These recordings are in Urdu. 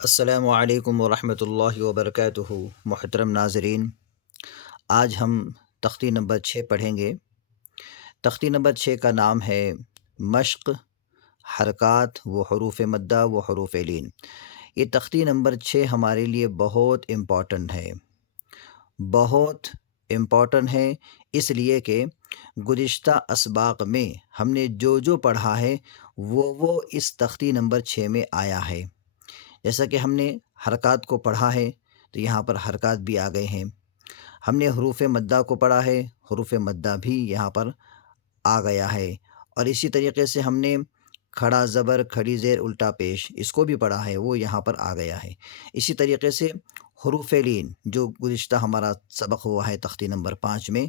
السلام علیکم ورحمۃ اللہ وبرکاتہ۔ محترم ناظرین، آج ہم تختی نمبر 6 پڑھیں گے۔ تختی نمبر 6 کا نام ہے مشق، حرکات و حروف مدہ و حروف لین۔ یہ تختی نمبر 6 ہمارے لیے بہت امپورٹنٹ ہے، بہت امپورٹنٹ ہے، اس لیے کہ گزشتہ اسباق میں ہم نے جو پڑھا ہے وہ اس تختی نمبر 6 میں آیا ہے۔ جیسا کہ ہم نے حرکات کو پڑھا ہے تو یہاں پر حرکات بھی آ گئے ہیں، ہم نے حروف مدہ کو پڑھا ہے، حروف مدہ بھی یہاں پر آ گیا ہے، اور اسی طریقے سے ہم نے کھڑا زبر، کھڑی زیر، الٹا پیش، اس کو بھی پڑھا ہے، وہ یہاں پر آ گیا ہے۔ اسی طریقے سے حروف لین جو گزشتہ ہمارا سبق ہوا ہے تختی نمبر 5 میں،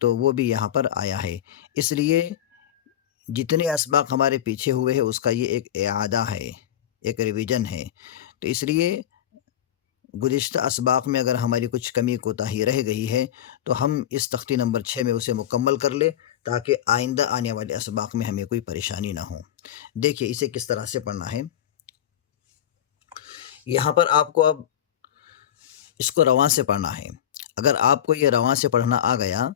تو وہ بھی یہاں پر آیا ہے۔ اس لیے جتنے اسباق ہمارے پیچھے ہوئے ہیں اس کا یہ ایک اعادہ ہے، ایک ریویژن ہے۔ تو اس لیے گزشتہ اسباق میں اگر ہماری کچھ کمی کوتاہی رہ گئی ہے تو ہم اس تختی نمبر 6 میں اسے مکمل کر لیں، تاکہ آئندہ آنے والے اسباق میں ہمیں کوئی پریشانی نہ ہو۔ دیکھیے اسے کس طرح سے پڑھنا ہے۔ یہاں پر آپ کو اب اس کو رواں سے پڑھنا ہے۔ اگر آپ کو یہ رواں سے پڑھنا آ گیا،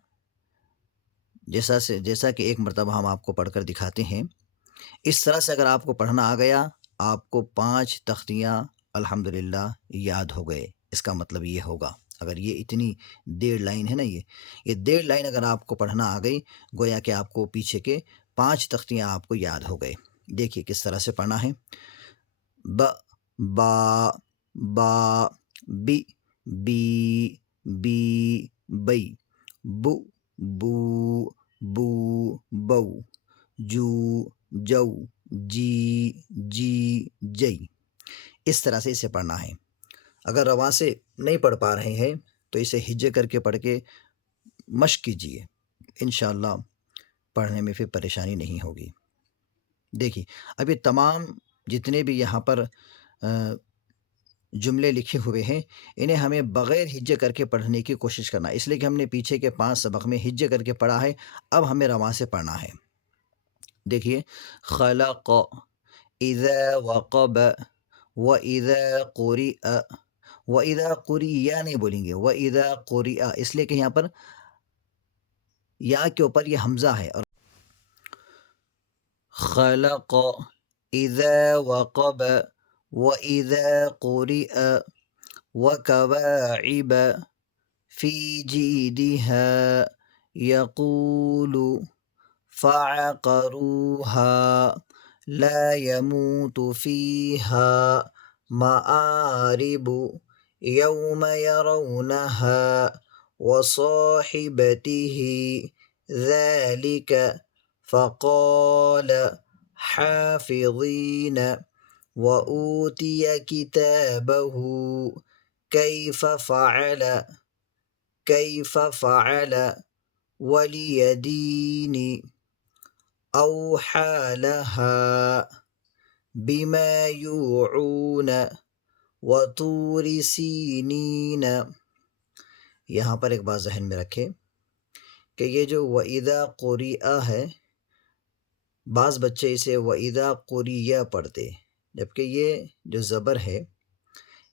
جیسا کہ ایک مرتبہ ہم آپ کو پڑھ کر دکھاتے ہیں، اس طرح سے اگر آپ کو پڑھنا آ گیا، آپ کو 5 تختیاں الحمدللہ یاد ہو گئے۔ اس کا مطلب یہ ہوگا، اگر یہ اتنی 1.5 لائن ہے نا، یہ 1.5 لائن اگر آپ کو پڑھنا آ گئی، گویا کہ آپ کو پیچھے کے 5 تختیاں آپ کو یاد ہو گئے۔ دیکھیے کس طرح سے پڑھنا ہے۔ ب با با بی بی بی بئی بو بو بو بو جو جو جی جی جئی۔ اس طرح سے اسے پڑھنا ہے۔ اگر رواں سے نہیں پڑھ پا رہے ہیں تو اسے ہجے کر کے پڑھ کے مشق کیجیے، انشاءاللہ پڑھنے میں پھر پریشانی نہیں ہوگی۔ دیکھیے اب یہ تمام جتنے بھی یہاں پر جملے لکھے ہوئے ہیں، انہیں ہمیں بغیر ہجے کر کے پڑھنے کی کوشش کرنا ہے، اس لیے کہ ہم نے پیچھے کے 5 سبق میں ہجے کر کے پڑھا ہے، اب ہمیں رواں سے پڑھنا ہے۔ دیکھیے خلق، اذا وقب، وَإِذَا قُرِئَ، وَإِذَا قُرِئَ نہیں بولیں گے، وَإِذَا قُرِئَ، اس لیے کہ یہاں پر یا کے اوپر یہ حمزہ ہے۔ اور خلق، اذا وقب، وَإِذَا قُرِئَ، وَكَوَاعِبَ فِي جِيدِهَا يَقُولُ فَعَقَرُوهَا لا يموت فيها مآرب يوم يرونها وصاحبته ذلك فقال حافظين وأوتي كتابه كيف فعل وليدين أوحى لها بما يوعون وطور سینین۔ یہاں پر ایک بات ذہن میں رکھیں کہ یہ جو وَإِذَا قُرِئَ ہے، بعض بچے اسے وَإِذَا قُرِئَ پڑھتے، جبکہ یہ جو زبر ہے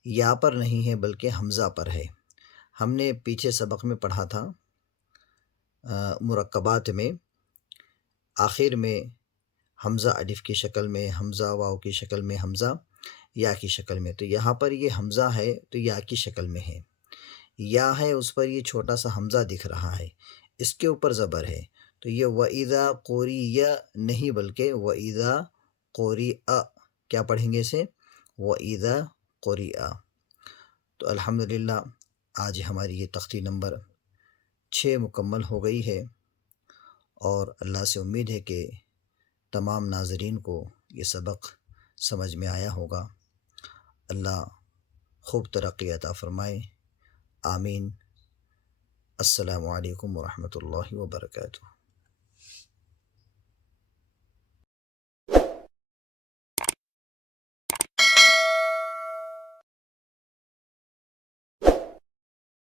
یا پر نہیں ہے بلکہ حمزہ پر ہے۔ ہم نے پیچھے سبق میں پڑھا تھا مرکبات میں آخر میں حمزہ الف کی شکل میں، حمزہ واو کی شکل میں، حمزہ یا کی شکل میں، تو یہاں پر یہ حمزہ ہے تو یا کی شکل میں ہے، یا ہے اس پر یہ چھوٹا سا حمزہ دکھ رہا ہے، اس کے اوپر زبر ہے، تو یہ وَإِذَا قُرِئَ نہیں بلکہ وَإِذَا قُرِئَ، کیا پڑھیں گے اسے؟ وَإِذَا قُرِئَ۔ تو الحمدللہ آج ہماری یہ تختی نمبر 6 مکمل ہو گئی ہے، اور اللہ سے امید ہے کہ تمام ناظرین کو یہ سبق سمجھ میں آیا ہوگا۔ اللہ خوب ترقی عطا فرمائے، آمین۔ السلام علیکم ورحمۃ اللہ وبرکاتہ۔